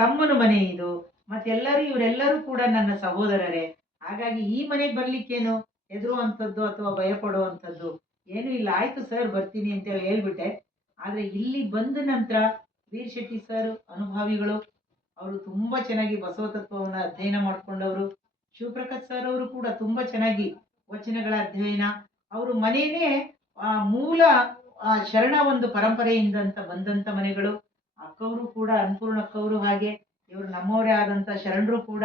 ತಮ್ಮನ ಮನೆ ಇದು, ಮತ್ತೆಲ್ಲರೂ ಇವರೆಲ್ಲರೂ ಕೂಡ ನನ್ನ ಸಹೋದರರೇ. ಹಾಗಾಗಿ ಈ ಮನೆಗೆ ಬರ್ಲಿಕ್ಕೇನು ಹೆದರುವಂಥದ್ದು ಅಥವಾ ಭಯ ಪಡುವಂಥದ್ದು ಏನೂ ಇಲ್ಲ. ಆಯ್ತು ಸರ್ ಬರ್ತೀನಿ ಅಂತೇಳಿ ಹೇಳ್ಬಿಟ್ಟೆ. ಆದ್ರೆ ಇಲ್ಲಿ ಬಂದ ನಂತರ ವೀರ್ ಶೆಟ್ಟಿ ಸರ್ ಅನುಭಾವಿಗಳು, ಅವರು ತುಂಬಾ ಚೆನ್ನಾಗಿ ಬಸವ ತತ್ವವನ್ನು ಅಧ್ಯಯನ ಮಾಡ್ಕೊಂಡವರು. ಶಿವಪ್ರಕಾಶ್ ಸರ್ ಅವರು ಕೂಡ ತುಂಬಾ ಚೆನ್ನಾಗಿ ವಚನಗಳ ಅಧ್ಯಯನ, ಅವರು ಮನೇನೆ ಮೂಲ ಶರಣ ಒಂದು ಪರಂಪರೆಯಿಂದ ಅಂತ ಬಂದಂತ ಮನೆಗಳು. ಅಕ್ಕವರು ಕೂಡ ಅನ್ನಪೂರ್ಣ ಅಕ್ಕವರು ಹಾಗೆ ಇವರು ನಮ್ಮವರೇ ಆದಂತ ಶರಣರು ಕೂಡ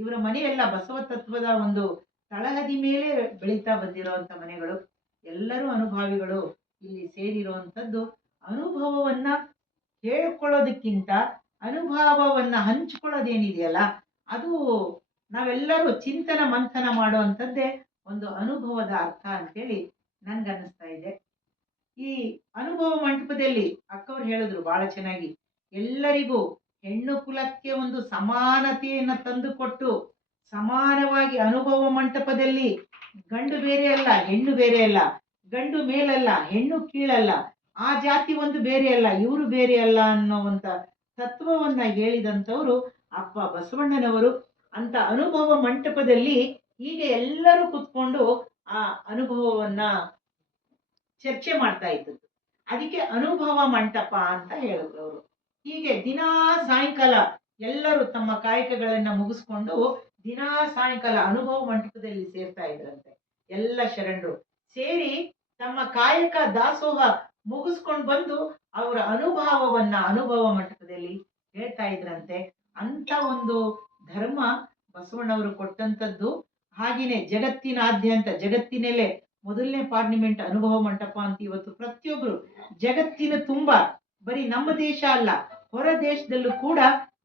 ಇವರ ಮನೆಯೆಲ್ಲ ಬಸವ ತತ್ವದ ಒಂದು ತಳಹದಿ ಮೇಲೆ ಬೆಳೀತಾ ಬಂದಿರುವಂತ ಮನೆಗಳು. ಎಲ್ಲರೂ ಅನುಭಾವಿಗಳು ಇಲ್ಲಿ ಸೇರಿರುವಂತದ್ದು. ಅನುಭವವನ್ನ ಹೇಳ್ಕೊಳ್ಳೋದಕ್ಕಿಂತ ಅನುಭವವನ್ನ ಹಂಚ್ಕೊಳ್ಳೋದೇನಿದೆಯಲ್ಲ, ಅದು ನಾವೆಲ್ಲರೂ ಚಿಂತನ ಮಂಥನ ಮಾಡುವಂಥದ್ದೇ ಒಂದು ಅನುಭವದ ಅರ್ಥ ಅಂತೇಳಿ ನನ್ಗನ್ನಿಸ್ತಾ ಇದೆ. ಈ ಅನುಭವ ಮಂಟಪದಲ್ಲಿ ಅಕ್ಕವ್ರು ಹೇಳಿದ್ರು ಬಹಳ ಚೆನ್ನಾಗಿ, ಎಲ್ಲರಿಗೂ ಹೆಣ್ಣು ಕುಲಕ್ಕೆ ಒಂದು ಸಮಾನತೆಯನ್ನ ತಂದುಕೊಟ್ಟು ಸಮಾನವಾಗಿ ಅನುಭವ ಮಂಟಪದಲ್ಲಿ ಗಂಡು ಬೇರೆ ಅಲ್ಲ, ಹೆಣ್ಣು ಬೇರೆ ಅಲ್ಲ, ಗಂಡು ಮೇಲಲ್ಲ, ಹೆಣ್ಣು ಕೀಳಲ್ಲ, ಆ ಜಾತಿ ಒಂದು ಬೇರೆ ಅಲ್ಲ, ಇವರು ಬೇರೆ ಅಲ್ಲ ಅನ್ನೋವಂತ ತತ್ವವನ್ನ ಹೇಳಿದಂಥವ್ರು ಅಪ್ಪ ಬಸವಣ್ಣನವರು. ಅಂತ ಅನುಭವ ಮಂಟಪದಲ್ಲಿ ಈಗ ಎಲ್ಲರೂ ಕುತ್ಕೊಂಡು ಆ ಅನುಭವವನ್ನ ಚರ್ಚೆ ಮಾಡ್ತಾ ಇದ್ದದ್ದು. ಅದಕ್ಕೆ ಅನುಭವ ಮಂಟಪ ಅಂತ ಹೇಳಿದ್ರು ಅವರು. ಹೀಗೆ ದಿನಾ ಸಾಯಂಕಾಲ ಎಲ್ಲರೂ ತಮ್ಮ ಕಾಯಕಗಳನ್ನ ಮುಗಿಸ್ಕೊಂಡು ದಿನಾ ಸಾಯಂಕಾಲ ಅನುಭವ ಮಂಟಪದಲ್ಲಿ ಸೇರ್ತಾ ಇದ್ರಂತೆ. ಎಲ್ಲ ಶರಣರು ಸೇರಿ ತಮ್ಮ ಕಾಯಕ ದಾಸೋಹ ಮುಗಿಸ್ಕೊಂಡು ಬಂದು ಅವರ ಅನುಭವವನ್ನ ಅನುಭವ ಮಂಟಪದಲ್ಲಿ ಹೇಳ್ತಾ ಇದ್ರಂತೆ. ಅಂತ ಒಂದು ಧರ್ಮ ಬಸವಣ್ಣವರು ಕೊಟ್ಟಂತದ್ದು. ಹಾಗೇನೆ ಜಗತ್ತಿನಾದ್ಯಂತ, ಜಗತ್ತಿನಲ್ಲೇ ಮೊದಲನೇ ಪಾರ್ಲಿಮೆಂಟ್ ಅನುಭವ ಮಂಟಪ ಅಂತ ಇವತ್ತು ಪ್ರತಿಯೊಬ್ರು ಜಗತ್ತಿನ ತುಂಬಾ, ಬರೀ ನಮ್ಮ ದೇಶ ಅಲ್ಲ ಹೊರ ದೇಶದಲ್ಲೂ ಕೂಡ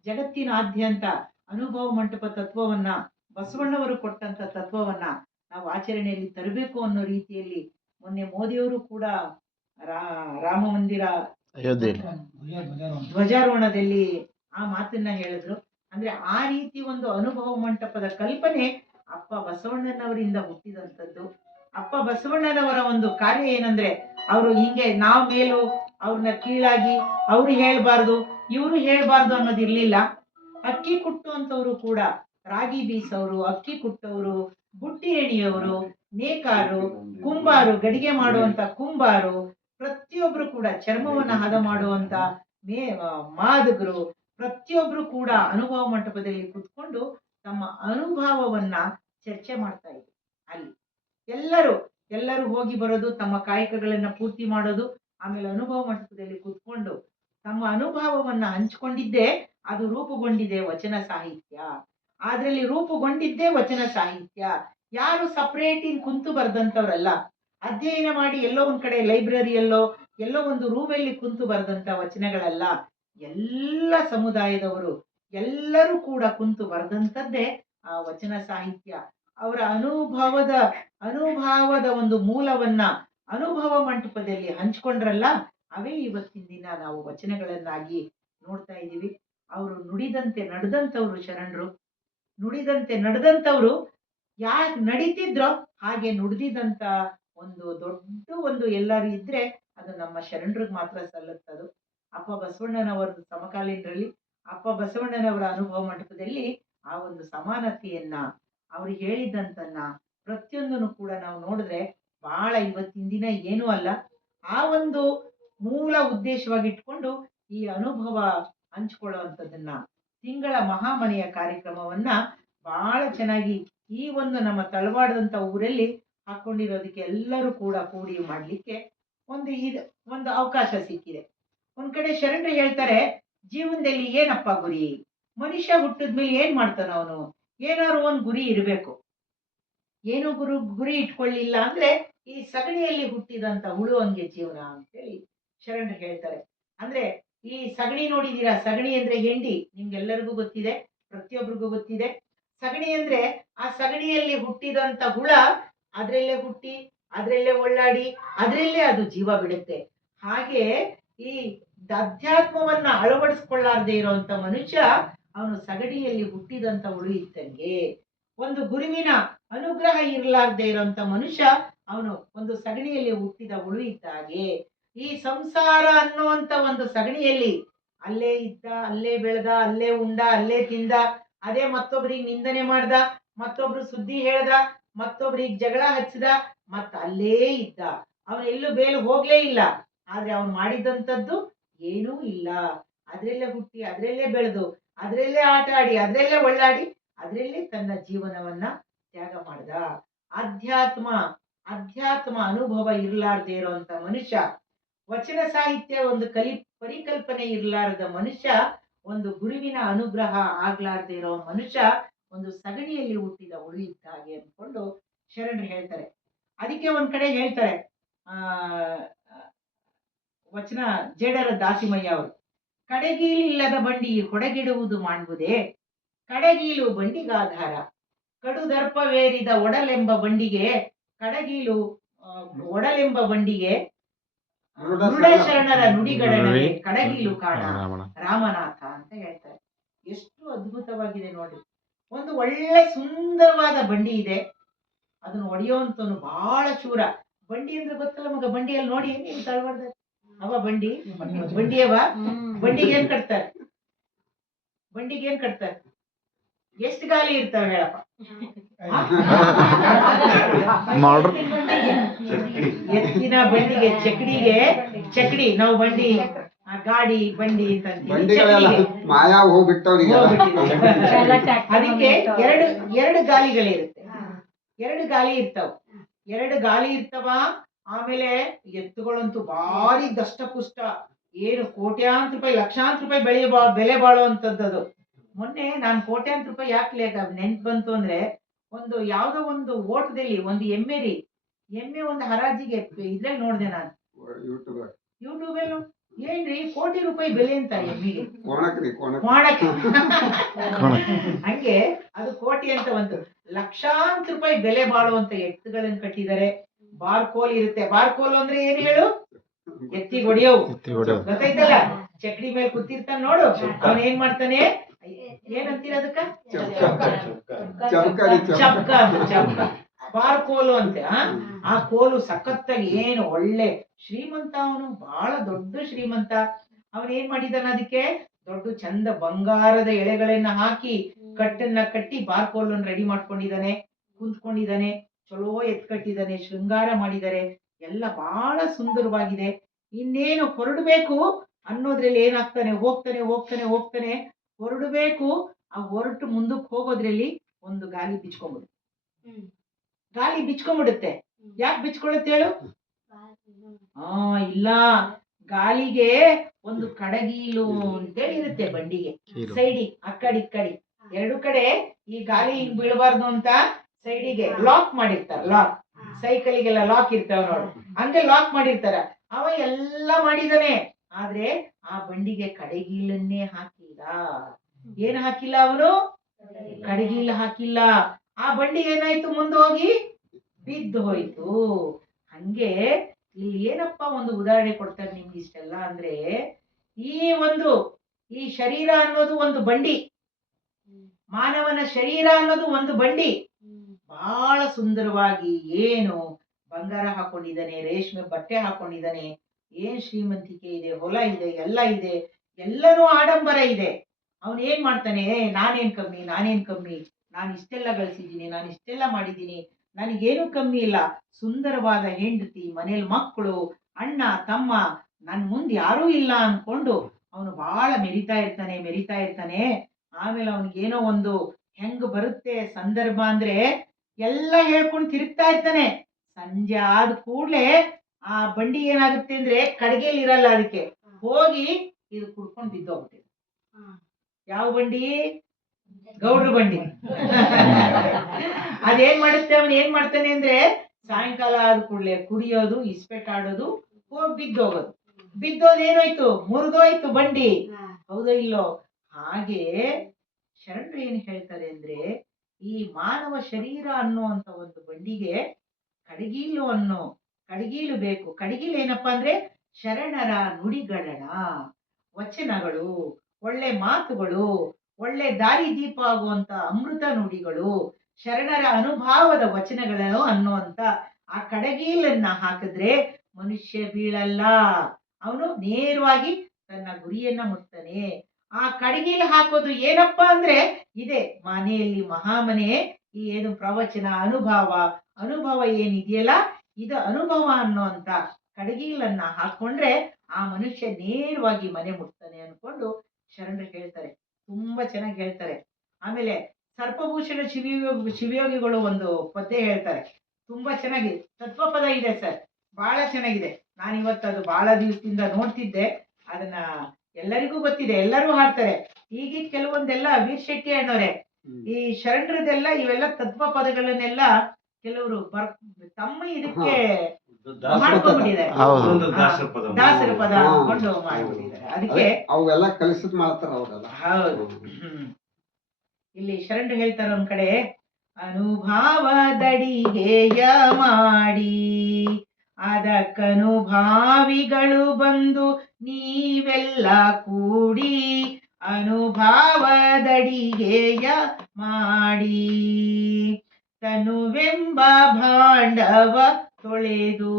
ಜಗತ್ತಿನಾದ್ಯಂತ ಅನುಭವ ಮಂಟಪ ತತ್ವವನ್ನ, ಬಸವಣ್ಣವರು ಕೊಟ್ಟಂತ ತತ್ವವನ್ನ ನಾವು ಆಚರಣೆಯಲ್ಲಿ ತರಬೇಕು ಅನ್ನೋ ರೀತಿಯಲ್ಲಿ ಮೊನ್ನೆ ಮೋದಿಯವರು ಕೂಡ ರಾಮ ಮಂದಿರ ಧ್ವಜಾರೋಹಣದಲ್ಲಿ ಆ ಮಾತನ್ನ ಹೇಳಿದ್ರು. ಅಂದ್ರೆ ಆ ರೀತಿ ಒಂದು ಅನುಭವ ಮಂಟಪದ ಕಲ್ಪನೆ ಅಪ್ಪ ಬಸವಣ್ಣನವರಿಂದ ಹುಟ್ಟಿದಂಥದ್ದು. ಅಪ್ಪ ಬಸವಣ್ಣನವರ ಒಂದು ಕಾರ್ಯ ಏನಂದ್ರೆ, ಅವರು ಹಿಂಗೆ ನಾವ್ ಮೇಲು ಅವ್ರನ್ನ ಕೀಳಾಗಿ ಅವ್ರು ಹೇಳ್ಬಾರ್ದು ಇವ್ರು ಹೇಳ್ಬಾರ್ದು ಅನ್ನೋದಿರ್ಲಿಲ್ಲ. ಅಕ್ಕಿ ಕುಟ್ಟುವಂತವ್ರು ಕೂಡ, ರಾಗಿ ಬೀಸವರು, ಅಕ್ಕಿ ಕುಟ್ಟವರು, ಬುಟ್ಟಿ ಎಣಿಯವರು, ನೇಕಾರು, ಕುಂಬಾರು, ಗಡಿಗೆ ಮಾಡುವಂತ ಕುಂಬಾರು, ಪ್ರತಿಯೊಬ್ರು ಕೂಡ ಚರ್ಮವನ್ನ ಹದ ಮಾಡುವಂತ ಮಾದಗರು, ಪ್ರತಿಯೊಬ್ರು ಕೂಡ ಅನುಭವ ಮಂಟಪದಲ್ಲಿ ಕುತ್ಕೊಂಡು ತಮ್ಮ ಅನುಭವವನ್ನ ಚರ್ಚೆ ಮಾಡ್ತಾ ಇದ್ರು. ಅಲ್ಲಿ ಎಲ್ಲರೂ ಹೋಗಿ ಬರೋದು, ತಮ್ಮ ಕಾಯಕಗಳನ್ನ ಪೂರ್ತಿ ಮಾಡೋದು, ಆಮೇಲೆ ಅನುಭವ ಮಂಟಪದಲ್ಲಿ ಕುತ್ಕೊಂಡು ತಮ್ಮ ಅನುಭವವನ್ನ ಹಂಚಿಕೊಂಡಿದ್ದೇ ಅದು ರೂಪುಗೊಂಡಿದೆ ವಚನ ಸಾಹಿತ್ಯ. ಅದ್ರಲ್ಲಿ ರೂಪುಗೊಂಡಿದ್ದೇ ವಚನ ಸಾಹಿತ್ಯ. ಯಾರು ಸಪರೇಟ್ ಇನ್ ಕುಂತು ಬರ್ದಂತವ್ರಲ್ಲ, ಅಧ್ಯಯನ ಮಾಡಿ ಎಲ್ಲೋ ಒಂದ್ ಕಡೆ ಲೈಬ್ರರಿಯಲ್ಲೋ ಎಲ್ಲೋ ಒಂದು ರೂಮಲ್ಲಿ ಕುಂತು ಬರ್ದಂತ ವಚನಗಳಲ್ಲ. ಎಲ್ಲ ಸಮುದಾಯದವರು ಎಲ್ಲರೂ ಕೂಡ ಕುಂತು ಬರ್ದಂಥದ್ದೇ ಆ ವಚನ ಸಾಹಿತ್ಯ. ಅವರ ಅನುಭವದ ಒಂದು ಮೂಲವನ್ನ ಅನುಭವ ಮಂಟಪದಲ್ಲಿ ಹಂಚ್ಕೊಂಡ್ರಲ್ಲ, ಅವೇ ಇವತ್ತಿನ ದಿನ ನಾವು ವಚನಗಳನ್ನಾಗಿ ನೋಡ್ತಾ ಇದ್ದೀವಿ. ಅವರು ನುಡಿದಂತೆ ನಡೆದಂತವ್ರು ಶರಣರು. ನುಡಿದಂತೆ ನಡೆದಂತವ್ರು ಯಾಕೆ ನಡೀತಿದ್ರೋ ಹಾಗೆ ನುಡಿದಿದಂತ ಒಂದು ದೊಡ್ಡ ಒಂದು ಎಲ್ಲರೂ ಇದ್ರೆ ಅದು ನಮ್ಮ ಶರಣರಿಗೆ ಮಾತ್ರ ಸಲ್ಲುತ್ತದು. ಅಪ್ಪ ಬಸವಣ್ಣನವರದು ಸಮಕಾಲೀನರಲ್ಲಿ ಅಪ್ಪ ಬಸವಣ್ಣನವರ ಅನುಭವ ಮಂಟಪದಲ್ಲಿ ಆ ಒಂದು ಸಮಾನತೆಯನ್ನ, ಅವ್ರು ಹೇಳಿದಂತನ್ನ ಪ್ರತಿಯೊಂದನ್ನು ಕೂಡ ನಾವು ನೋಡಿದ್ರೆ ಬಹಳ ಇವತ್ತಿನ ದಿನ ಏನೂ ಅಲ್ಲ. ಆ ಒಂದು ಮೂಲ ಉದ್ದೇಶವಾಗಿ ಇಟ್ಕೊಂಡು ಈ ಅನುಭವ ಹಂಚ್ಕೊಳ್ಳುವಂಥದ್ದನ್ನ, ತಿಂಗಳ ಮಹಾಮನೆಯ ಕಾರ್ಯಕ್ರಮವನ್ನ ಬಹಳ ಚೆನ್ನಾಗಿ ಈ ಒಂದು ನಮ್ಮ ತಳವಾಡದಂತ ಊರಲ್ಲಿ ಹಾಕೊಂಡಿರೋದಕ್ಕೆ ಎಲ್ಲರೂ ಕೂಡ ಕೂಡಿ ಮಾಡ್ಲಿಕ್ಕೆ ಒಂದು ಅವಕಾಶ ಸಿಕ್ಕಿದೆ. ಒಂದ್ ಕಡೆ ಶರಣರು ಹೇಳ್ತಾರೆ, ಜೀವನದಲ್ಲಿ ಏನಪ್ಪ ಗುರಿ? ಮನುಷ್ಯ ಹುಟ್ಟಿದ್ಮೇಲೆ ಏನ್ ಮಾಡ್ತಾನ ಅವನು? ಏನಾದ್ರು ಒಂದ್ ಗುರಿ ಇರಬೇಕು. ಏನು ಗುರಿ ಇಟ್ಕೊಳ್ಳಿಲ್ಲ ಅಂದ್ರೆ ಈ ಸಗಣಿಯಲ್ಲಿ ಹುಟ್ಟಿದಂತ ಹುಳು ಹಂಗೆ ಜೀವನ ಅಂತೇಳಿ ಶರಣರು ಹೇಳ್ತಾರೆ. ಅಂದ್ರೆ ಈ ಸಗಣಿ ನೋಡಿದೀರಾ? ಸಗಣಿ ಅಂದ್ರೆ ಹೆಂಡಿ, ನಿಮ್ಗೆಲ್ಲರಿಗೂ ಗೊತ್ತಿದೆ, ಪ್ರತಿಯೊಬ್ಬರಿಗೂ ಗೊತ್ತಿದೆ. ಸಗಣಿ ಅಂದ್ರೆ ಆ ಸಗಣಿಯಲ್ಲಿ ಹುಟ್ಟಿದಂತ ಹುಳ ಅದ್ರಲ್ಲೇ ಹುಟ್ಟಿ, ಅದ್ರಲ್ಲೇ ಒಳ್ಳಾಡಿ, ಅದ್ರಲ್ಲೇ ಅದು ಜೀವ ಬಿಡುತ್ತೆ. ಹಾಗೆ ಈ ಅಧ್ಯಾತ್ಮವನ್ನ ಅಳವಡಿಸ್ಕೊಳ್ಳಾರ್ದೇ ಇರುವಂತ ಮನುಷ್ಯ ಅವನು ಸಗಣಿಯಲ್ಲಿ ಹುಟ್ಟಿದಂತ ಹುಳು ಇದ್ದಂಗೆ. ಒಂದು ಗುರುವಿನ ಅನುಗ್ರಹ ಇರಲಾರ್ದೇ ಇರುವಂತ ಮನುಷ್ಯ ಅವನು ಒಂದು ಸಗಣಿಯಲ್ಲಿ ಹುಟ್ಟಿದ ಹುಳು ಇದ್ದಾಗೆ. ಈ ಸಂಸಾರ ಅನ್ನುವಂತ ಒಂದು ಸಗಣಿಯಲ್ಲಿ ಅಲ್ಲೇ ಇದ್ದ, ಅಲ್ಲೇ ಬೆಳೆದ, ಅಲ್ಲೇ ಉಂಡ, ಅಲ್ಲೇ ತಿಂದ. ಅದೇ ಮತ್ತೊಬ್ರಿಗೆ ನಿಂದನೆ ಮಾಡ್ದ, ಮತ್ತೊಬ್ರು ಸುದ್ದಿ ಹೇಳ್ದ, ಮತ್ತೊಬ್ರಿಗೆ ಜಗಳ ಹಚ್ಚಿದ, ಅಲ್ಲೇ ಇದ್ದ. ಅವನೆಲ್ಲೂ ಬೇಲು ಹೋಗ್ಲೇ ಇಲ್ಲ. ಆದ್ರೆ ಅವನು ಮಾಡಿದಂಥದ್ದು ಏನೂ ಇಲ್ಲ. ಅದ್ರಲ್ಲೇ ಹುಟ್ಟಿ, ಅದ್ರಲ್ಲೇ ಬೆಳೆದು, ಅದ್ರಲ್ಲೇ ಆಟ ಆಡಿ, ಅದ್ರಲ್ಲೇ ಒಳ್ಳಾಡಿ, ಅದ್ರಲ್ಲೇ ತನ್ನ ಜೀವನವನ್ನ ತ್ಯಾಗ ಮಾಡ್ದ. ಅಧ್ಯಾತ್ಮ ಅಧ್ಯಾತ್ಮ ಅನುಭವ ಇರ್ಲಾರ್ದೇ ಇರುವಂತ ಮನುಷ್ಯ, ವಚನ ಸಾಹಿತ್ಯ ಒಂದು ಪರಿಕಲ್ಪನೆ ಇರ್ಲಾರದ ಮನುಷ್ಯ, ಒಂದು ಗುರುವಿನ ಅನುಗ್ರಹ ಆಗ್ಲಾರ್ದೇ ಇರೋ ಮನುಷ್ಯ ಒಂದು ಸಗಣಿಯಲ್ಲಿ ಹುಟ್ಟಿದ ಹುಳು ಇದ್ದ ಹಾಗೆ ಅನ್ಕೊಂಡು ಶರಣರು ಹೇಳ್ತಾರೆ. ಅದಕ್ಕೆ ಒಂದ್ ಕಡೆ ಹೇಳ್ತಾರೆ, ಆ ವಚನ ಜೇಡರ ದಾಸಿಮಯ್ಯ ಅವರು, ಕಡೆಗೀಲಿಲ್ಲದ ಬಂಡಿ ಹೊಡೆಗಿಡುವುದು ಮಾಡುವುದೇ, ಕಡೆಗೀಲು ಬಂಡಿಗಾಧಾರ, ಕಡುದರ್ಪವೇರಿದ ಒಡಲೆಂಬ ಬಂಡಿಗೆ ಕಡಗೀಲು, ಒಡಲೆಂಬ ಬಂಡಿಗೆ ದೃಢ ಶರಣರ ನುಡಿಗಡನವೇ ಕಡಗೀಲು ಕಾಣ ರಾಮನಾಥ ಅಂತ ಹೇಳ್ತಾರೆ. ಎಷ್ಟು ಅದ್ಭುತವಾಗಿದೆ ನೋಡಿ. ಒಂದು ಒಳ್ಳೆ ಸುಂದರವಾದ ಬಂಡಿ ಇದೆ, ಅದನ್ನು ಹೊಡೆಯುವಂತವನು ಬಹಳ ಶೂರ. ಬಂಡಿ ಅಂದ್ರೆ ಗೊತ್ತಲ್ಲ ಮಗ, ಬಂಡಿಯಲ್ಲಿ ನೋಡಿ ನೀವು ತಳಬಾರ್ದ ಅವ ಬಂಡಿ ಬಂಡಿಯವ. ಬಂಡಿಗೆ ಏನ್ ಕಟ್ತಾರೆ? ಬಂಡಿಗೆ ಏನ್ ಕಟ್ತಾರೆ? ಎಷ್ಟು ಗಾಲಿ ಇರ್ತಾವೆ ಹೇಳಪ್ಪ? ಎತ್ತಿನ ಬಂಡಿಗೆ, ಚಕಡಿ ನಾವು ಬಂಡಿ, ಗಾಡಿ ಬಂಡಿ ಅಂತ ಮಾಯಾ ಹೋಗ್ಬಿಟ್ಟವ್ರಿಗೆ. ಅದಕ್ಕೆ ಎರಡು ಗಾಲಿಗಳಿರುತ್ತೆ, ಎರಡು ಗಾಲಿ ಇರ್ತಾವ. ಆಮೇಲೆ ಎತ್ತುಗಳಂತೂ ಭಾರಿ ದಷ್ಟಪುಷ್ಟ, ಏನು ಕೋಟ್ಯಾಂತರ ರೂಪಾಯಿ, ಲಕ್ಷಾಂತರ ರೂಪಾಯಿ ಬೆಲೆ ಬಾಳುವಂತದ್ದು. ಮೊನ್ನೆ ನಾನು ಕೋಟ್ಯಾಂತರ ರೂಪಾಯಿ ಯಾಕೆ ನೆನ್ಪು ಬಂತು ಅಂದ್ರೆ, ಒಂದು ಯಾವ್ದೋ ಒಂದು ಓಟದಲ್ಲಿ ಒಂದು ಎಮ್ಮೆ ಒಂದು ಹರಾಜಿಗೆ ಇದ್ರಲ್ಲಿ ನೋಡ್ದೆ ನಾನು, ಯೂಟ್ಯೂಬ್ ಅಲ್ಲಿ. ಏನ್ರಿ ಕೋಟಿ ರೂಪಾಯಿ ಬೆಲೆ ಅಂತ ಎಮ್ಮಿಗೆ, ಹಂಗೆ ಅದು ಕೋಟಿ ಅಂತ ಒಂದು ಲಕ್ಷಾಂತರ ರೂಪಾಯಿ ಬೆಲೆ ಬಾಳುವಂತ ಎತ್ತುಗಳನ್ನ ಕಟ್ಟಿದ್ದಾರೆ. ಬಾರ್ಕೋಲ್ ಇರುತ್ತೆ. ಬಾರ್ಕೋಲ್ ಅಂದ್ರೆ ಏನ್ ಹೇಳು? ಎತ್ತಿಗೆ ಹೊಡೆಯವು, ಗೊತ್ತೈತಲ್ಲ? ಚಕ್ಡಿ ಮೇಲೆ ಕೂತಿರ್ತಾನ ನೋಡು, ಅವನ್ ಏನ್ ಮಾಡ್ತಾನೆ, ಏನಂತೀರ ಅದಕ್ಕ? ಚಪ್ಕ. ಬಾರ್ಕೋಲು ಅಂತೆ. ಆ ಕೋಲು ಸಖತ್ತಾಗಿ, ಏನು ಒಳ್ಳೆ ಶ್ರೀಮಂತ ಅವನು, ಬಹಳ ದೊಡ್ಡ ಶ್ರೀಮಂತ. ಅವನ್ ಏನ್ ಮಾಡಿದಾನ, ಅದಕ್ಕೆ ದೊಡ್ಡ ಚಂದ ಬಂಗಾರದ ಎಳೆಗಳನ್ನ ಹಾಕಿ ಕಟ್ಟನ್ನ ಕಟ್ಟಿ ಬಾರ್ಕೋಲನ್ನು ರೆಡಿ ಮಾಡ್ಕೊಂಡಿದ್ದಾನೆ, ಕುಂತ್ಕೊಂಡಿದ್ದಾನೆ, ಚಲೋ ಎತ್ಕಟ್ಟಿದ್ದಾನೆ, ಶೃಂಗಾರ ಮಾಡಿದ್ದಾರೆ, ಎಲ್ಲ ಬಹಳ ಸುಂದರವಾಗಿದೆ. ಇನ್ನೇನು ಹೊರಡಬೇಕು ಅನ್ನೋದ್ರಲ್ಲಿ ಏನಾಗ್ತಾನೆ, ಹೋಗ್ತಾನೆ ಹೊರಡಬೇಕು. ಆ ಹೊರಟು ಮುಂದಕ್ಕೆ ಹೋಗೋದ್ರಲ್ಲಿ ಒಂದು ಗಾಲಿ ಬಿಚ್ಕೊಂಡ್ಬಿಡುತ್ತೆ. ಯಾಕೆ ಬಿಚ್ಕೊಳ್ಳುತ್ತೆ ಹೇಳು? ಇಲ್ಲ, ಗಾಲಿಗೆ ಒಂದು ಕಡಗೀಲು ಅಂತೇಳಿ ಇರುತ್ತೆ ಬಂಡಿಗೆ, ಸೈಡಿ ಅಕ್ಕಡಿ ಎರಡು ಕಡೆ ಈ ಗಾಲಿ ಬೀಳಬಾರ್ದು ಅಂತ ಸೈಡಿಗೆ ಲಾಕ್ ಮಾಡಿರ್ತಾರ. ಲಾಕ್, ಸೈಕಲಿಗೆಲ್ಲ ಲಾಕ್ ಇರ್ತಾವ ನೋಡು, ಹಂಗೆ ಲಾಕ್ ಮಾಡಿರ್ತಾರ. ಅವ ಎಲ್ಲ ಮಾಡಿದಾನೆ, ಆದ್ರೆ ಆ ಬಂಡಿಗೆ ಕಡೆಗೀಲನ್ನೇ ಹಾಕಿಲ್ಲ. ಏನ್ ಹಾಕಿಲ್ಲ ಅವನು? ಕಡೆಗೀಲ ಹಾಕಿಲ್ಲ. ಆ ಬಂಡಿ ಏನಾಯ್ತು, ಮುಂದೋಗಿ ಬಿದ್ದು ಹೋಯ್ತು. ಹಂಗೆ ಇಲ್ಲಿ ಏನಪ್ಪ ಒಂದು ಉದಾಹರಣೆ ಕೊಡ್ತಾರೆ ನಿಮ್ಗೆ ಇಷ್ಟೆಲ್ಲ ಅಂದ್ರೆ, ಈ ಶರೀರ ಅನ್ನೋದು ಒಂದು ಬಂಡಿ, ಮಾನವನ ಶರೀರ ಅನ್ನೋದು ಒಂದು ಬಂಡಿ. ಬಹಳ ಸುಂದರವಾಗಿ ಏನು ಬಂಗಾರ ಹಾಕೊಂಡಿದ್ದಾನೆ, ರೇಷ್ಮೆ ಬಟ್ಟೆ ಹಾಕೊಂಡಿದ್ದಾನೆ, ಏನ್ ಶ್ರೀಮಂತಿಕೆ ಇದೆ, ಹೊಲ ಇದೆ, ಎಲ್ಲ ಇದೆ, ಎಲ್ಲನೂ ಆಡಂಬರ ಇದೆ. ಅವನ್ ಏನ್ ಮಾಡ್ತಾನೆ, ನಾನೇನ್ ಕಮ್ಮಿ, ನಾನು ಇಷ್ಟೆಲ್ಲ ಗಳಿಸಿದ್ದೀನಿ, ನಾನು ಇಷ್ಟೆಲ್ಲ ಮಾಡಿದ್ದೀನಿ, ನನಗೇನು ಕಮ್ಮಿ ಇಲ್ಲ, ಸುಂದರವಾದ ಹೆಂಡತಿ, ಮನೇಲಿ ಮಕ್ಕಳು, ಅಣ್ಣ ತಮ್ಮ, ನನ್ ಮುಂದೆ ಯಾರೂ ಇಲ್ಲ ಅನ್ಕೊಂಡು ಅವನು ಬಹಳ ಮೆರಿತಾ ಇರ್ತಾನೆ. ಆಮೇಲೆ ಅವನಿಗೇನೋ ಒಂದು ಹೆಂಗ್ ಬರುತ್ತೆ ಸಂದರ್ಭ ಅಂದ್ರೆ ಎಲ್ಲ ಹೇಳ್ಕೊಂಡು ತಿರುಗ್ತಾ ಇರ್ತಾನೆ. ಸಂಜೆ ಆದ ಕೂಡ್ಲೆ ಆ ಬಂಡಿ ಏನಾಗುತ್ತೆ ಅಂದ್ರೆ ಕಡ್ಗೆಲ್ ಇರಲ್ಲ, ಅದಕ್ಕೆ ಹೋಗಿ ಇದು ಕುಡ್ಕೊಂಡು ಬಿದ್ದೋಗ್ಬಿಟ್ಟಿದೆ. ಯಾವ ಬಂಡಿ? ಗೌಡ್ರ ಬಂಡಿ. ಅದೇನ್ ಮಾಡುತ್ತೆ, ಅವನ್ ಏನ್ ಮಾಡ್ತಾನೆ ಅಂದ್ರೆ ಸಾಯಂಕಾಲ ಆದ ಕೂಡ್ಲೆ ಕುಡಿಯೋದು, ಇಸ್ಪೆಟ್ ಆಡೋದು, ಹೋಗಿ ಬಿದ್ದೋದು ಏನಾಯ್ತು, ಮುರಿದೋಯ್ತು ಬಂಡಿ. ಹೌದೋ ಇಲ್ಲೋ? ಹಾಗೆ ಶರಣರು ಏನ್ ಹೇಳ್ತಾರೆ ಅಂದ್ರೆ, ಈ ಮಾನವ ಶರೀರ ಅನ್ನುವಂತ ಒಂದು ಬಂಡಿಗೆ ಕಡಗೀಲು ಬೇಕು. ಕಡಗೀಲು ಏನಪ್ಪಾ ಅಂದ್ರೆ ಶರಣರ ನುಡಿಗಳನ್ನ, ವಚನಗಳು, ಒಳ್ಳೆ ಮಾತುಗಳು, ಒಳ್ಳೆ ದಾರಿ ದೀಪ ಆಗುವಂತ ಅಮೃತ ನುಡಿಗಳು, ಶರಣರ ಅನುಭಾವದ ವಚನಗಳು ಅನ್ನುವಂತ ಆ ಕಡಗೀಲನ್ನ ಹಾಕಿದ್ರೆ ಮನುಷ್ಯ ಬೀಳಲ್ಲ, ಅವನು ನೇರವಾಗಿ ತನ್ನ ಗುರಿಯನ್ನ ಮುಟ್ತಾನೆ. ಆ ಕಡಗಿಲ್ ಹಾಕೋದು ಏನಪ್ಪ ಅಂದ್ರೆ ಇದೆ ಮನೆಯಲ್ಲಿ ಮಹಾಮನೆ. ಈ ಏನು ಪ್ರವಚನ ಅನುಭವ ಏನಿದೆಯಲ್ಲ, ಇದು ಅನುಭವ ಅನ್ನೋಂತ ಕಡಗಿಲನ್ನ ಹಾಕೊಂಡ್ರೆ ಆ ಮನುಷ್ಯ ನೇರವಾಗಿ ಮನೆ ಮುಟ್ತಾನೆ ಅನ್ಕೊಂಡು ಶರಣರು ಹೇಳ್ತಾರೆ. ತುಂಬಾ ಚೆನ್ನಾಗಿ ಹೇಳ್ತಾರೆ. ಆಮೇಲೆ ಸರ್ಪಭೂಷಣ ಶಿವಯೋಗಿಗಳು ಒಂದು ಪದ್ಯ ಹೇಳ್ತಾರೆ. ತುಂಬಾ ಚೆನ್ನಾಗಿ ತತ್ವಪದ ಇದೆ ಸರ್, ಬಹಳ ಚೆನ್ನಾಗಿದೆ. ನಾನು ಇವತ್ತು ಅದು ಬಹಳ ದಿವಸದಿಂದ ನೋಡ್ತಿದ್ದೆ. ಅದನ್ನ ಎಲ್ಲರಿಗೂ ಗೊತ್ತಿದೆ, ಎಲ್ಲರೂ ಹಾಡ್ತಾರೆ. ಈಗೀಗ ಕೆಲವೊಂದೆಲ್ಲ ವೀರ್ ಶೆಟ್ಟಿ ಅಣ್ಣವ್ರೆ ಈ ಶರಣರದೆಲ್ಲ ಇವೆಲ್ಲ ತತ್ವ ಪದಗಳನ್ನೆಲ್ಲ ಕೆಲವರು ತಮ್ಮ ಇದಕ್ಕೆ ಮಾಡ್ಕೊಂಡ್ಬಿಟ್ಟಿದ್ದಾರೆ. ದಾಸರ ಪದ ಅನ್ಕೊಂಡು ಮಾಡ್ಬಿಟ್ಟಿದ್ದಾರೆ. ಅದಕ್ಕೆ ಅವೆಲ್ಲ ಕಲಿಸಿದ್ ಮಾಡ್ತಾರ ಅವರೆಲ್ಲ. ಹೌದು. ಇಲ್ಲಿ ಶರಣರು ಹೇಳ್ತಾರ ಒಂದ್ ಕಡೆ, ಅನುಭಾವದಡಿಗೆಯ ಮಾಡಿ ಅದಕ್ಕನುಭಾವಿಗಳು ಬಂದು ನೀವೆಲ್ಲ ಕೂಡಿ ಅನುಭಾವದಡಿಗೆಯ ಮಾಡಿ ತನುವೆಂಬ ಭಾಂಡವ ತೊಳೆದು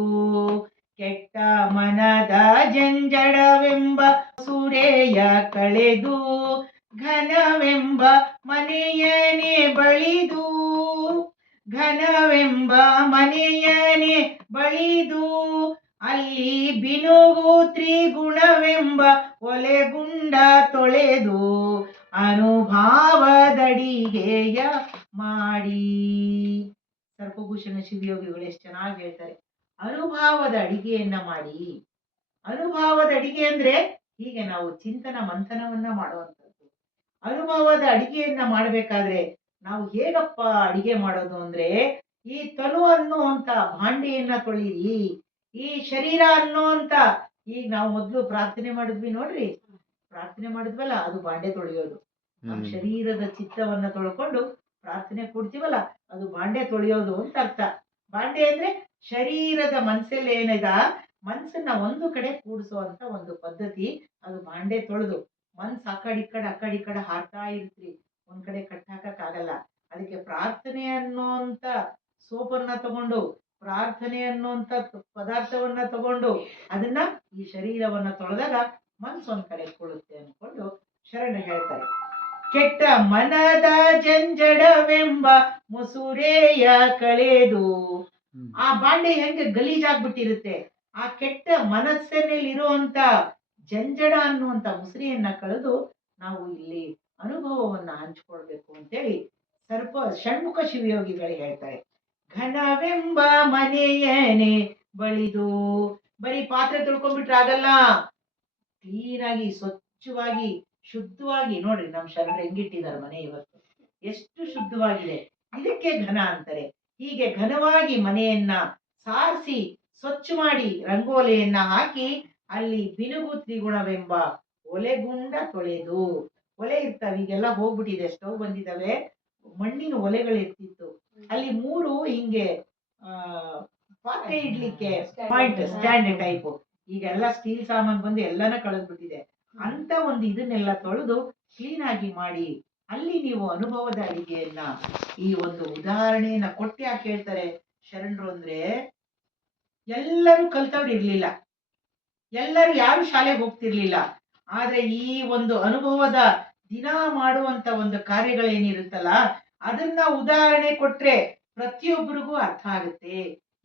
ಕೆಟ್ಟ ಮನದ ಜಂಜಡವೆಂಬ ಸುರೆಯ ಕಳೆದು ಘನವೆಂಬ ಮನೆಯನೇ ಬಳಿದು ಅಲ್ಲಿ ಬಿನುಗು ತ್ರಿಗುಣವೆಂಬ ಒಲೆಗುಂಡ ತೊಳೆದು ಅನುಭಾವದಡಿಗೆಯ ಮಾಡಿ. ಸರ್ಪಭೂಷಣ ಶಿವಯೋಗಿಗಳು ಎಷ್ಟು ಚೆನ್ನಾಗಿ ಹೇಳ್ತಾರೆ, ಅನುಭಾವದ ಅಡಿಗೆಯನ್ನ ಮಾಡಿ. ಅನುಭಾವದ ಅಡಿಗೆ ಅಂದ್ರೆ ಹೀಗೆ ನಾವು ಚಿಂತನ ಮಂಥನವನ್ನ ಮಾಡುವಂಥದ್ದು. ಅನುಭವದ ಅಡಿಗೆಯನ್ನ ಮಾಡ್ಬೇಕಾದ್ರೆ ನಾವು ಹೇಗಪ್ಪ ಅಡಿಗೆ ಮಾಡೋದು ಅಂದ್ರೆ, ಈ ತನು ಅನ್ನುವಂತ ಭಾಂಡೆಯನ್ನ ತೊಳಿರಿ, ಈ ಶರೀರ ಅನ್ನುವಂತ, ಈಗ ನಾವು ಮೊದ್ಲು ಪ್ರಾರ್ಥನೆ ಮಾಡಿದ್ವಿ ನೋಡ್ರಿ, ಪ್ರಾರ್ಥನೆ ಮಾಡಿದ್ವಲ್ಲ ಅದು ಬಾಂಡೆ ತೊಳೆಯೋದು. ನಮ್ಮ ಶರೀರದ ಚಿತ್ತವನ್ನ ತೊಳ್ಕೊಂಡು ಪ್ರಾರ್ಥನೆ ಕೊಡ್ತೀವಲ್ಲ ಅದು ಬಾಂಡೆ ತೊಳೆಯೋದು ಅಂತ ಅರ್ಥ. ಬಾಂಡೆ ಅಂದ್ರೆ ಶರೀರದ ಮನ್ಸಲ್ಲಿ ಏನಿದ ಮನ್ಸನ್ನ ಒಂದು ಕಡೆ ಕೂಡಿಸುವಂತ ಒಂದು ಪದ್ಧತಿ, ಅದು ಬಾಂಡೆ ತೊಳೆದು. ಮನ್ಸು ಆ ಕಡೆ ಈ ಕಡೆ ಹಾರ್ತಾ ಇರ್ತ್ರಿ, ಒಂದ್ ಕಡೆ ಕಟ್ಟಾಕಕ್ ಆಗಲ್ಲ. ಅದಕ್ಕೆ ಪ್ರಾರ್ಥನೆ ಅನ್ನೋಂತ ಸೋಪನ್ನ ತಗೊಂಡು, ಪ್ರಾರ್ಥನೆ ಅನ್ನೋಂತ ಪದಾರ್ಥವನ್ನ ತಗೊಂಡು ಅದನ್ನ ಈ ಶರೀರವನ್ನ ತೊಳೆದಾಗ ಮನ್ಸು ಒಂದ್ ಕಡೆ ಕೊಡುತ್ತೆ ಅನ್ಕೊಂಡು ಶರಣ ಹೇಳ್ತಾರೆ. ಕೆಟ್ಟ ಮನದ ಜಂಜಡವೆಂಬ ಮುಸುರೆಯ ಕಳೆದು, ಆ ಬಾಂಡೆ ಹೆಂಗೆ ಗಲೀಜಾಗ್ಬಿಟ್ಟಿರುತ್ತೆ, ಆ ಕೆಟ್ಟ ಮನಸ್ಸಿನಲ್ಲಿರುವಂತ ಜಂಜಡ ಅನ್ನುವಂತ ಮುಸುರೆಯನ್ನ ಕಳೆದು ನಾವು ಇಲ್ಲಿ ಅನುಭವವನ್ನ ಹಂಚ್ಕೊಳ್ಬೇಕು ಅಂತೇಳಿ ಷಣ್ಮುಖ ಶಿವಯೋಗಿಗಳು ಹೇಳ್ತಾರೆ. ಘನವೆಂಬ ಮನೆಯನೇ ಬಳಿದು, ಬರೀ ಪಾತ್ರೆ ತೊಳ್ಕೊಂಡ್ಬಿಟ್ರೆ ಆಗಲ್ಲ, ಕ್ಲೀನಾಗಿ ಸ್ವಚ್ಛವಾಗಿ ಶುದ್ಧವಾಗಿ ನೋಡ್ರಿ ನಮ್ ಶರಣರು ಹೆಂಗಿಟ್ಟಿದ್ದಾರೆ ಮನೆ ಇವತ್ತು, ಎಷ್ಟು ಶುದ್ಧವಾಗಿದೆ. ಇದಕ್ಕೆ ಘನ ಅಂತಾರೆ. ಹೀಗೆ ಘನವಾಗಿ ಮನೆಯನ್ನ ಸಾರಿಸಿ ಸ್ವಚ್ಛ ಮಾಡಿ ರಂಗೋಲಿಯನ್ನ ಹಾಕಿ ಅಲ್ಲಿ ಬಿನುಗು ತ್ರಿಗುಣವೆಂಬ ಒಲೆಗುಂಡ ತೊಳೆದು. ಒಲೆ ಇರ್ತಾವ, ಈಗೆಲ್ಲ ಹೋಗ್ಬಿಟ್ಟಿದೆ, ಸ್ಟವ್ ಬಂದಿದ್ದಾವೆ, ಮಣ್ಣಿನ ಒಲೆಗಳು ಇರ್ತಿತ್ತು. ಅಲ್ಲಿ 3 ಹಿಂಗೆ ಪಾತ್ರೆ ಇಡ್ಲಿಕ್ಕೆ ಪಾಯಿಂಟ್ ಸ್ಟ್ಯಾಂಡ್ ಟೈಪ್, ಈಗೆಲ್ಲ ಸ್ಟೀಲ್ ಸಾಮಾನ್ ಬಂದು ಎಲ್ಲಾನ ಕಳೆದ್ಬಿಟ್ಟಿದೆ. ಅಂತ ಒಂದು ಇದನ್ನೆಲ್ಲ ತೊಳೆದು ಕ್ಲೀನ್ ಆಗಿ ಮಾಡಿ ಅಲ್ಲಿ ನೀವು ಅನುಭವದ ಅಡಿಗೆಯನ್ನ, ಈ ಒಂದು ಉದಾಹರಣೆಯನ್ನ ಕೊಟ್ಟು ಯಾಕೆ ಹೇಳ್ತಾರೆ ಶರಣರು ಅಂದ್ರೆ, ಎಲ್ಲರೂ ಕಲ್ತವ್ರು ಇರ್ಲಿಲ್ಲ, ಎಲ್ಲರೂ ಯಾರು ಶಾಲೆಗೆ ಹೋಗ್ತಿರ್ಲಿಲ್ಲ. ಆದ್ರೆ ಈ ಒಂದು ಅನುಭವದ ದಿನ ಮಾಡುವಂತ ಒಂದು ಕಾರ್ಯಗಳೇನಿರುತ್ತಲ್ಲ ಅದನ್ನ ಉದಾಹರಣೆ ಕೊಟ್ರೆ ಪ್ರತಿಯೊಬ್ಬರಿಗೂ ಅರ್ಥ ಆಗುತ್ತೆ,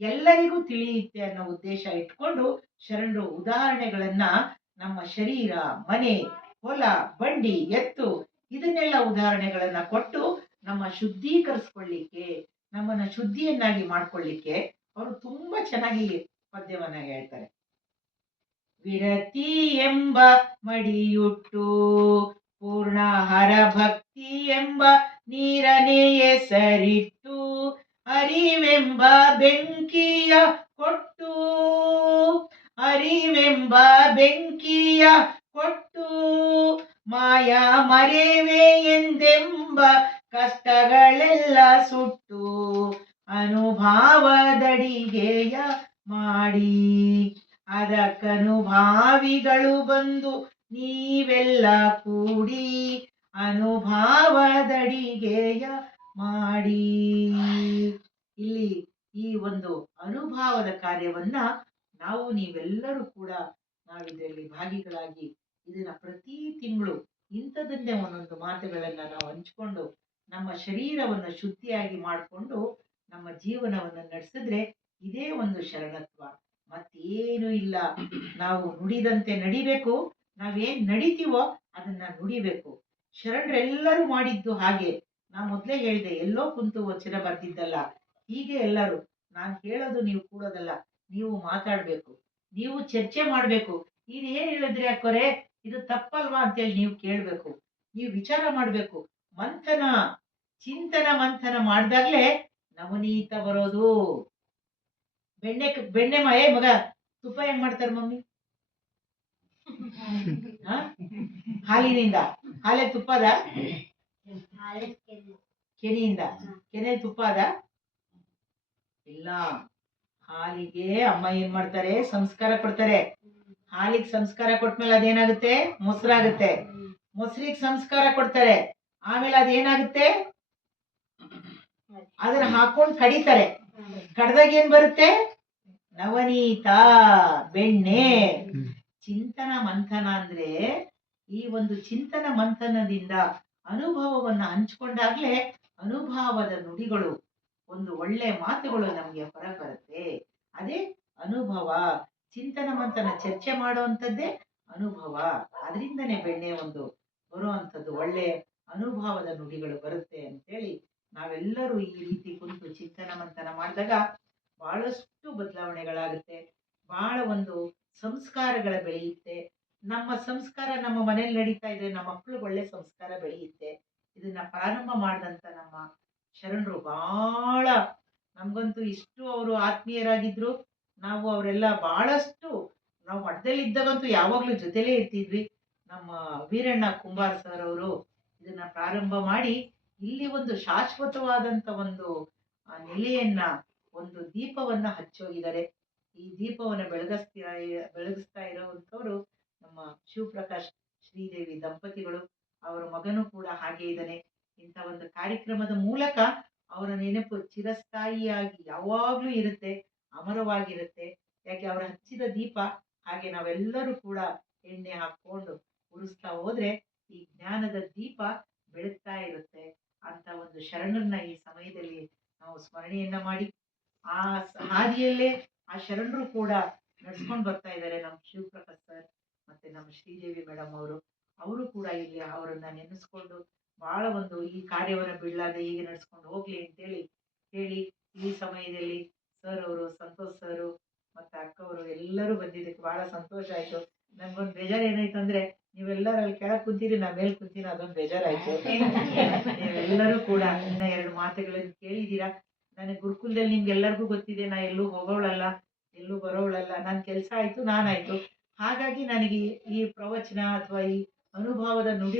ಎಲ್ಲರಿಗೂ ತಿಳಿಯುತ್ತೆ ಅನ್ನೋ ಉದ್ದೇಶ ಇಟ್ಕೊಂಡು ಶರಣರು ಉದಾಹರಣೆಗಳನ್ನ ನಮ್ಮ ಶರೀರ, ಮನೆ, ಹೊಲ, ಬಂಡಿ, ಎತ್ತು ಇದನ್ನೆಲ್ಲ ಉದಾಹರಣೆಗಳನ್ನ ಕೊಟ್ಟು ನಮ್ಮ ಶುದ್ಧೀಕರಿಸ್ಕೊಳ್ಳಿಕ್ಕೆ, ನಮ್ಮನ್ನ ಶುದ್ಧಿಯನ್ನಾಗಿ ಮಾಡ್ಕೊಳ್ಳಿಕ್ಕೆ ಅವರು ತುಂಬಾ ಚೆನ್ನಾಗಿ ಪದ್ಯವನ್ನ ಹೇಳ್ತಾರೆ. ವಿರತಿ ಎಂಬ ಮಡಿಯುಟ್ಟು ಪೂರ್ಣ ಹರ ಭಕ್ತಿ ಎಂಬ ನೀರನೇ ಹೆಸರಿಟ್ಟು ಅರಿವೆಂಬ ಬೆಂಕಿಯ ಕೊಟ್ಟು, ಅರಿವೆಂಬ ಬೆಂಕಿಯ ಕೊಟ್ಟು ಮಾಯಾ ಮರೆವೆ ಎಂದೆಂಬ ಕಷ್ಟಗಳೆಲ್ಲ ಸುಟ್ಟು ಅನುಭಾವದಡಿಗೆಯ ಮಾಡಿ ಅದಕ್ಕನುಭಾವಿಗಳು ಬಂದು ನೀವೆಲ್ಲ ಕೂಡಿ ಅನುಭಾವದಡಿಗೆಯ ಮಾಡಿ. ಇಲ್ಲಿ ಈ ಒಂದು ಅನುಭಾವದ ಕಾರ್ಯವನ್ನ ನಾವು ನೀವೆಲ್ಲರೂ ಕೂಡ ನಾವಿದರಲ್ಲಿ ಭಾಗಿಗಳಾಗಿ ಇದನ್ನ ಪ್ರತಿ ತಿಂಗಳು ಇಂಥದನ್ನೇ ಒಂದೊಂದು ಮಾತುಗಳನ್ನ ನಾವು ಹಂಚ್ಕೊಂಡು ನಮ್ಮ ಶರೀರವನ್ನು ಶುದ್ಧಿಯಾಗಿ ಮಾಡಿಕೊಂಡು ನಮ್ಮ ಜೀವನವನ್ನು ನಡೆಸಿದ್ರೆ ಇದೇ ಒಂದು ಶರಣತ್ವ. ಮತ್ತೇನು ಇಲ್ಲ. ನಾವು ನುಡಿದಂತೆ ನಡಿಬೇಕು. ನಾವೇನ್ ನಡಿತೀವೋ ಅದನ್ನ ನುಡಿಬೇಕು. ಶರಣರೆಲ್ಲರೂ ಮಾಡಿದ್ದು ಹಾಗೆ. ನಾ ಮೊದ್ಲೇ ಹೇಳಿದೆ, ಎಲ್ಲೋ ಕುಂತು ವಚನ ಬರ್ದಿದ್ದಲ್ಲ. ಹೀಗೆ ಎಲ್ಲರೂ ನಾನು ಹೇಳೋದು ನೀವು ಕೂಡೋದಲ್ಲ, ನೀವು ಮಾತಾಡ್ಬೇಕು, ನೀವು ಚರ್ಚೆ ಮಾಡ್ಬೇಕು. ಇದು ಏನ್ ಹೇಳಿದ್ರಿ ಅಕ್ಕೋರೆ, ಇದು ತಪ್ಪಲ್ವಾ ಅಂತೇಳಿ ನೀವು ಕೇಳ್ಬೇಕು, ನೀವು ವಿಚಾರ ಮಾಡ್ಬೇಕು. ಮಂಥನ, ಚಿಂತನ ಮಂಥನ ಮಾಡ್ದಾಗ್ಲೇ ನವನೀತ ಬರೋದು. ಬೆಣ್ಣೆ ಮಗ ತುಪ್ಪ ಹೆಂಗ್ ಮಾಡ್ತಾರೆ ಮಮ್ಮಿ? ಹ? ಹಾಲಿನಿಂದ. ಹಾಲೆ ತುಪ್ಪದ? ಕೆನೆಯಿಂದ. ಕೆನೆ ತುಪ್ಪ ಅದ? ಇಲ್ಲ. ಹಾಲಿಗೆ ಅಮ್ಮ ಏನ್ ಮಾಡ್ತಾರೆ, ಸಂಸ್ಕಾರ ಕೊಡ್ತಾರೆ. ಹಾಲಿಗೆ ಸಂಸ್ಕಾರ ಕೊಟ್ಮೇಲೆ ಅದೇನಾಗುತ್ತೆ, ಮೊಸರಾಗುತ್ತೆ. ಮೊಸರಿಗೆ ಸಂಸ್ಕಾರ ಕೊಡ್ತಾರೆ, ಆಮೇಲೆ ಅದೇನಾಗುತ್ತೆ, ಅದನ್ನ ಹಾಕೊಂಡು ಕಡಿತಾರೆ. ಕಡ್ದಾಗ ಏನ್ ಬರುತ್ತೆ, ನವನೀತ, ಬೆಣ್ಣೆ. ಚಿಂತನ ಮಂಥನ ಅಂದ್ರೆ ಈ ಒಂದು ಚಿಂತನ ಮಂಥನದಿಂದ ಅನುಭವವನ್ನ ಹಂಚ್ಕೊಂಡಾಗ್ಲೇ ಅನುಭವದ ನುಡಿಗಳು, ಒಂದು ಒಳ್ಳೆ ಮಾತುಗಳು ನಮ್ಗೆ ಹೊರ ಬರುತ್ತೆ. ಅದೇ ಅನುಭವ. ಚಿಂತನ ಮಂಥನ ಚರ್ಚೆ ಮಾಡುವಂಥದ್ದೇ ಅನುಭವ. ಅದರಿಂದನೇ ಬೆಣ್ಣೆ ಒಂದು ಬರುವಂಥದ್ದು, ಒಳ್ಳೆ ಅನುಭವದ ನುಡಿಗಳು ಬರುತ್ತೆ ಅಂತೇಳಿ ನಾವೆಲ್ಲರೂ ಈ ರೀತಿ ಕುರಿತು ಚಿಂತನ ಮಂಥನ ಮಾಡಿದಾಗ ಬಹಳಷ್ಟು ಬದಲಾವಣೆಗಳಾಗುತ್ತೆ. ಬಹಳ ಒಂದು ಸಂಸ್ಕಾರಗಳ ಬೆಳೆಯುತ್ತೆ. ನಮ್ಮ ಸಂಸ್ಕಾರ ನಮ್ಮ ಮನೇಲಿ ನಡೀತಾ ಇದೆ, ನಮ್ಮ ಮಕ್ಕಳಿಗೆ ಒಳ್ಳೆ ಸಂಸ್ಕಾರ ಬೆಳೆಯುತ್ತೆ. ಇದನ್ನ ಪ್ರಾರಂಭ ಮಾಡಿದಂತ ನಮ್ಮ ಶರಣರು ಬಹಳ, ನಮ್ಗಂತೂ ಇಷ್ಟು ಅವರು ಆತ್ಮೀಯರಾಗಿದ್ರು. ನಾವು ಅವರೆಲ್ಲ ಬಹಳಷ್ಟು, ನಾವು ಮಠದಲ್ಲಿ ಇದ್ದಾಗಂತೂ ಯಾವಾಗ್ಲೂ ಜೊತೆಲೇ ಇರ್ತಿದ್ವಿ. ನಮ್ಮ ವೀರಣ್ಣ ಕುಂಬಾರ್ ಸರ್ ಅವರು ಇದನ್ನ ಪ್ರಾರಂಭ ಮಾಡಿ ಇಲ್ಲಿ ಒಂದು ಶಾಶ್ವತವಾದಂತ ಒಂದು ನೆಲೆಯನ್ನ, ಒಂದು ದೀಪವನ್ನ ಹಚ್ಚೋಗಿದ್ದಾರೆ. ಈ ದೀಪವನ್ನ ಬೆಳಗಿಸ್ತಾ ಇರುವಂತವ್ರು ನಮ್ಮ ಶಿವಪ್ರಕಾಶ್ ಶ್ರೀದೇವಿ ದಂಪತಿಗಳು. ಅವರ ಮಗನೂ ಕೂಡ ಹಾಗೆ ಇದ್ದಾನೆ. ಇಂಥ ಒಂದು ಕಾರ್ಯಕ್ರಮದ ಮೂಲಕ ಅವರ ನೆನಪು ಚಿರಸ್ಥಾಯಿಯಾಗಿ ಯಾವಾಗ್ಲೂ ಇರುತ್ತೆ, ಅಮರವಾಗಿರುತ್ತೆ. ಯಾಕೆ, ಅವರ ಹಚ್ಚಿದ ದೀಪ ಹಾಗೆ ನಾವೆಲ್ಲರೂ ಕೂಡ ಎಣ್ಣೆ ಹಾಕೊಂಡು ಉರಿಸ್ತಾ ಹೋದ್ರೆ ಈ ಜ್ಞಾನದ ದೀಪ ಬೆಳಗ್ತಾ ಇರುತ್ತೆ ಅಂತ ಒಂದು ಶರಣರನ್ನ ಈ ಸಮಯದಲ್ಲಿ ನಾವು ಸ್ಮರಣೆಯನ್ನ ಮಾಡಿ, ಆ ಹಾದಿಯಲ್ಲೇ ಆ ಶರಣರು ಕೂಡ ನಡ್ಸ್ಕೊಂಡು ಬರ್ತಾ ಇದ್ದಾರೆ. ನಮ್ಮ ಶಿವಪ್ರಕಾಶ್ ಸರ್ ಮತ್ತೆ ನಮ್ಮ ಶ್ರೀದೇವಿ ಮೇಡಮ್ ಅವರು ಕೂಡ ಇಲ್ಲಿ ಅವರನ್ನ ನೆನೆಸ್ಕೊಂಡು ಬಹಳ ಒಂದು ಈ ಕಾರ್ಯವನ್ನ ಬಿಡಲಾದೆ ಹೀಗೆ ನಡ್ಸ್ಕೊಂಡು ಹೋಗ್ಲಿ ಅಂತೇಳಿ ಹೇಳಿ, ಈ ಸಮಯದಲ್ಲಿ ಸರ್ ಅವರು, ಸಂತೋಷ್ ಸರ್ ಮತ್ತೆ ಅಕ್ಕವರು ಎಲ್ಲರೂ ಬಂದಿದ್ದಕ್ಕೆ ಬಹಳ ಸಂತೋಷ ಆಯ್ತು. ನನ್ಗೊಂದು ಬೇಜಾರು ಏನಾಯ್ತು ಅಂದ್ರೆ, ನೀವೆಲ್ಲರೂ ಅಲ್ಲಿ ಕೆಳಗೆ ಕುಂತೀರಿ, ನಾ ಮೇಲೆ ಕುಂತೀನಿ, ಅದೊಂದು ಬೇಜಾರಾಯ್ತು. ನೀವೆಲ್ಲರೂ ಕೂಡ ಇನ್ನ ಎರಡು ಮಾತುಗಳನ್ನು ಕೇಳಿದ್ದೀರಾ. ನನಗೆ ಗುರುಕುಲದಲ್ಲಿ ನಿಮ್ಗೆಲ್ಲರಿಗೂ ಗೊತ್ತಿದೆ, ನಾ ಎಲ್ಲೂ ಹೋಗೋಳಲ್ಲ, ಎಲ್ಲೂ ಬರೋಳಲ್ಲ. ನನ್ನ ಕೆಲಸ ಆಯ್ತು, ನಾನಾಯ್ತು. ಹಾಗಾಗಿ ನನಗೆ ಈ ಪ್ರವಚನ ಅಥವಾ ಈ ಅನುಭವದ ನುಡಿ